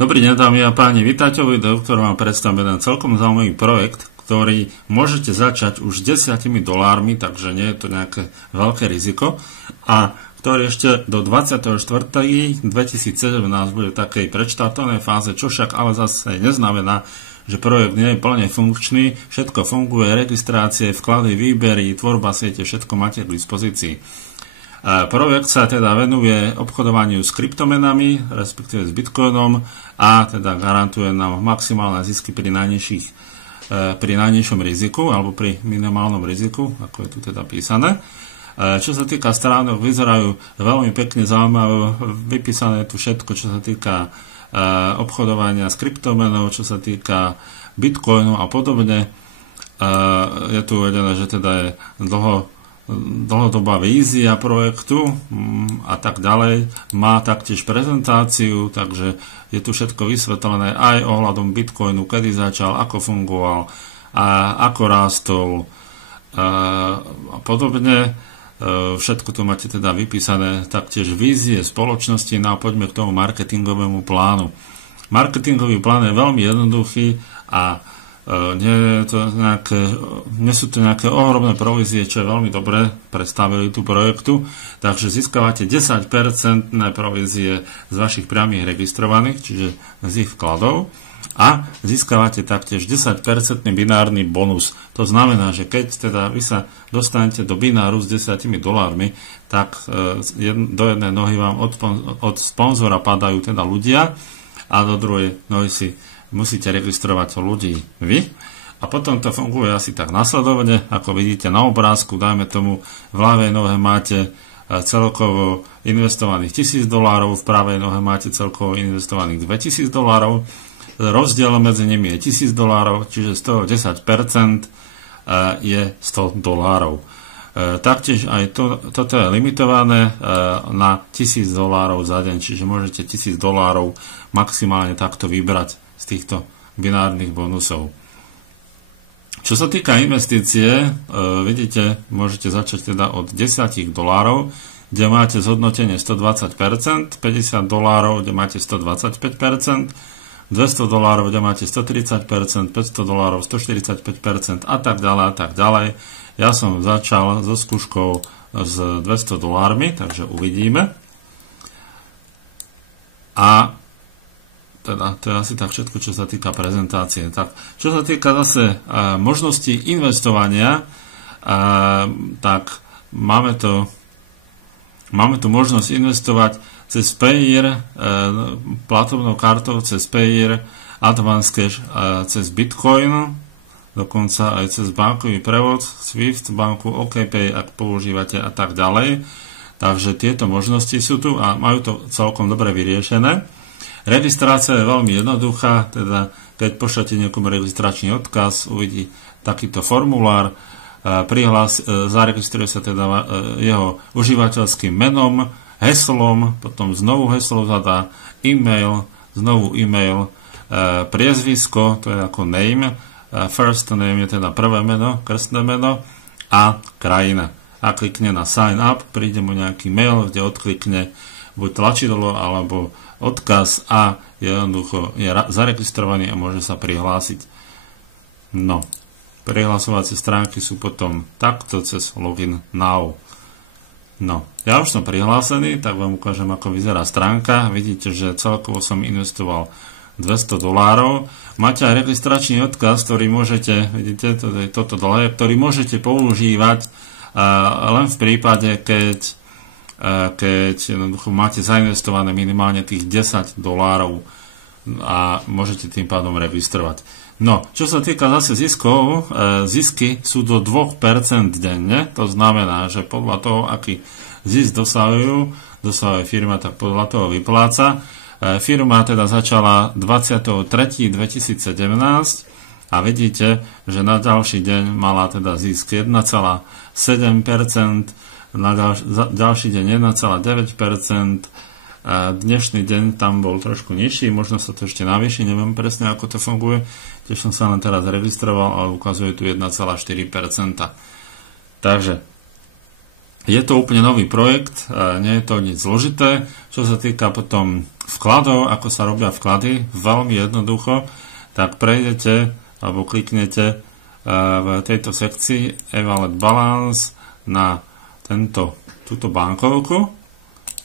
Dobrý deň, dámy a páni, vítajte v videu, ktorý vám predstavím jeden celkom zaujímavý projekt, ktorý môžete začať už s $10, takže nie je to nejaké veľké riziko, a ktorý ešte do 24.2017 bude v takej predštartovanej fáze, čo však ale zase neznamená, že projekt nie je plne funkčný, všetko funguje, registrácie, vklady, výbery, tvorba siete, všetko máte k dispozícii. Projekt sa teda venuje obchodovaniu s kryptomenami, respektíve s bitcoinom, a teda garantuje nám maximálne zisky pri najnižšom riziku alebo pri minimálnom riziku, ako je tu teda písané. Čo sa týka stránok, vyzerajú veľmi pekne, zaujímavé, vypísané tu všetko, čo sa týka obchodovania s kryptomenov, čo sa týka bitcoinu a podobne. Je tu uvedené, že teda je dlhodobá vízia projektu a tak ďalej. Má taktiež prezentáciu, takže je tu všetko vysvetlené aj ohľadom bitcoinu, kedy začal, ako fungoval, a ako rástol a podobne. Všetko tu máte teda vypísané, taktiež vízie spoločnosti. No a poďme k tomu marketingovému plánu. Marketingový plán je veľmi jednoduchý a nie sú to nejaké ohromné provízie, čo je veľmi dobre predstavili tú projektu. Takže získavate 10% provízie z vašich priamých registrovaných, čiže z ich vkladov, a získavate taktiež 10% binárny bonus. To znamená, že keď teda vy sa dostanete do bináru s $10, tak do jednej nohy vám od sponzora padajú teda ľudia a do druhej nohy si musíte registrovať ľudí vy. A potom to funguje asi tak nasledovne, ako vidíte na obrázku. Dajme tomu, v ľavej nohe máte celkovo investovaných $1000, v pravej nohe máte celkovo investovaných $2000. Rozdiel medzi nimi je $1000, čiže z toho 10% je $100. Taktiež aj toto je limitované na $1000 za deň, čiže môžete $1000 maximálne takto vybrať z týchto binárnych bonusov. Čo sa týka investície, vidíte, môžete začať teda od $10, kde máte zhodnotenie 120%, $50, kde máte 125%, $200, kde máte 130%, $500, 145% a tak ďalej a tak ďalej. Ja som začal so skúškou s $200, takže uvidíme. A teda, to je asi tak všetko, čo sa týka prezentácie. Tak, čo sa týka zase možností investovania, tak máme tu možnosť investovať cez Payeer, platobnou kartou cez Payeer, Advance Cash, cez Bitcoin, dokonca aj cez bankový prevod, Swift, banku OKPay, ak používate, a tak ďalej. Takže tieto možnosti sú tu a majú to celkom dobre vyriešené. Registrácia je veľmi jednoduchá, teda keď pošlete niekomu registračný odkaz, uvidí takýto formulár, zaregistruje sa teda jeho užívateľským menom, heslom, potom znovu heslo zadá, e-mail, znovu e-mail, priezvisko, to je ako name, first name je teda prvé meno, krstné meno, a krajina. A klikne na sign up, príde mu nejaký mail, kde odklikne buď tlačidlo alebo odkaz a jednoducho je zaregistrovaný a môže sa prihlásiť. No, prihlasovacie stránky sú potom takto cez Login Now. No, ja už som prihlásený, tak vám ukážem, ako vyzerá stránka. Vidíte, že celkovo som investoval $200. Máte aj registračný odkaz, ktorý môžete, vidíte, toto dole, ktorý môžete používať len v prípade, keď jednoducho máte zainvestované minimálne tých $10 a môžete tým pádom registrovať. No, čo sa týka zase ziskov, zisky sú do 2% denne, to znamená, že podľa toho, aký zisk dosahuje firma, tak podľa toho vypláca. Firma teda začala 23.2017 a vidíte, že na ďalší deň mala teda zisk 1,7%, na ďalší deň 1,9%, a dnešný deň tam bol trošku nižší, možno sa to ešte navýši, neviem presne, ako to funguje, tiež som sa len teraz registroval, ale ukazuje tu 1,4%. Takže Je to úplne nový projekt, nie je to nič zložité. Čo sa týka potom vkladov, ako sa robia vklady, veľmi jednoducho, tak prejdete alebo kliknete v tejto sekcii e-wallet balance na túto bankovku,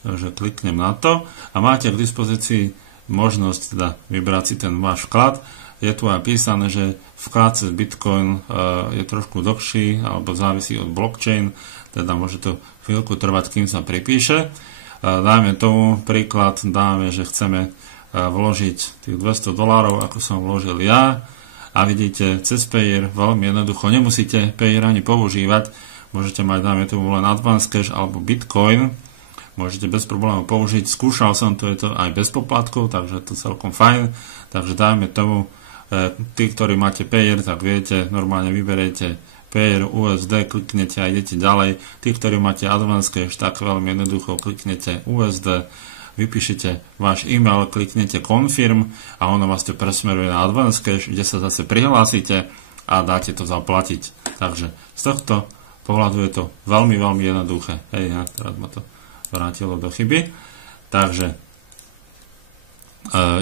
takže kliknem na to a máte k dispozícii možnosť teda vybrať si ten váš vklad. Je tu aj písané, že vklad cez Bitcoin je trošku dlhší alebo závisí od blockchain, teda môže to chvíľku trvať, kým sa pripíše. Dajme tomu príklad, že chceme vložiť tých $200, ako som vložil ja, a vidíte, cez Payeer veľmi jednoducho, nemusíte Payeer ani používať, môžete mať, dajme tomu, len Advance Cash alebo Bitcoin, môžete bez problémov použiť, skúšal som to, je to aj bez poplatkov, takže to celkom fajn, takže dajme tomu, tí, ktorí máte Payeer, tak viete, normálne vyberiete Payeer USD, kliknete a idete ďalej. Tí, ktorí máte Advance Cash, tak veľmi jednoducho kliknete USD, vypíšete váš e-mail, kliknete Confirm a ono vás to presmeruje na Advance Cash, kde sa zase prihlásite a dáte to zaplatiť. Takže z tohto pohľadu je to veľmi, veľmi jednoduché. Teraz ma to vrátilo do chyby. Takže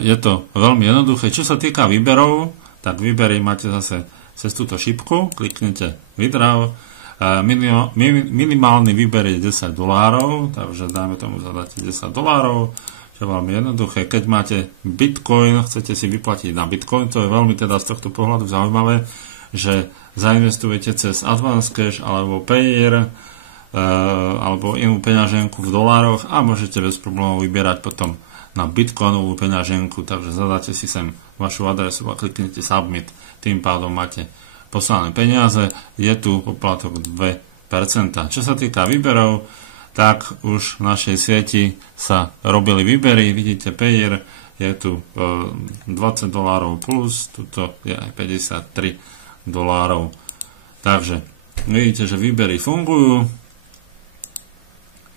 je to veľmi jednoduché. Čo sa týka výberov, tak výbery máte zase cez túto šipku, kliknete Withdraw, minimálny výber je $10, takže dáme tomu zadáte $10, čo je veľmi jednoduché. Keď máte Bitcoin, chcete si vyplatiť na Bitcoin, to je veľmi teda z tohto pohľadu zaujímavé, že zainvestujete cez Advance Cash alebo Payeer alebo inú peňaženku v dolároch a môžete bez problémov vyberať potom na Bitcoinovú peňaženku, takže zadáte si sem vašu adresu a kliknete Submit. Tým pádom máte poslané peniaze, je tu poplatok 2%. Čo sa týka výberov, tak už v našej sieti sa robili výbery, vidíte Payeer, je tu $20 plus, tuto je aj $53. Takže vidíte, že výbery fungujú.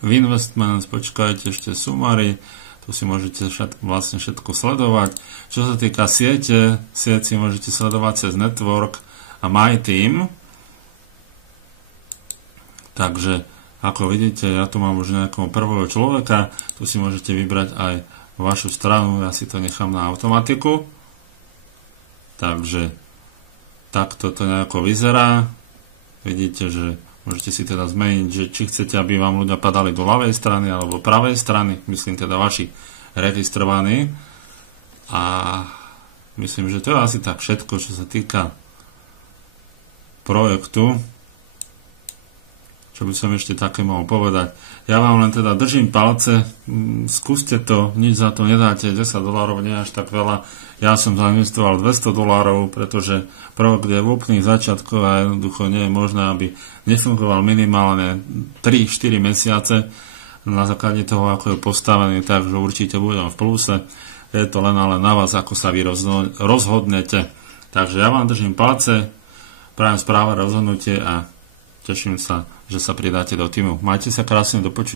V Investments, počkajte ešte sumary, tu si môžete vlastne všetko sledovať. Čo sa týka siete, si môžete sledovať cez Network a My Team. Takže, ako vidíte, ja tu mám už nejakého prvého človeka, tu si môžete vybrať aj vašu stranu, ja si to nechám na automatiku. Takže, takto to nejako vyzerá. Vidíte, že môžete si teda zmeniť, že či chcete, aby vám ľudia padali do ľavej strany alebo pravej strany, myslím teda vaši registrovaní. A myslím, že to je asi tak všetko, čo sa týka projektu. Čo by som ešte také mohol povedať. Ja vám len teda držím palce, skúste to, nič za to nedáte, $10 nie až tak veľa. Ja som zainvestoval $200, pretože projekt je v úplných začiatkoch a jednoducho nie je možné, aby nefungoval minimálne 3-4 mesiace na základe toho, ako je postavený, takže určite budem v pluse. Je to len ale na vás, ako sa vy rozhodnete. Takže ja vám držím palce, prajem správne rozhodnutie a teším sa, že sa pridáte do týmu. Majte sa krásne, do počutia.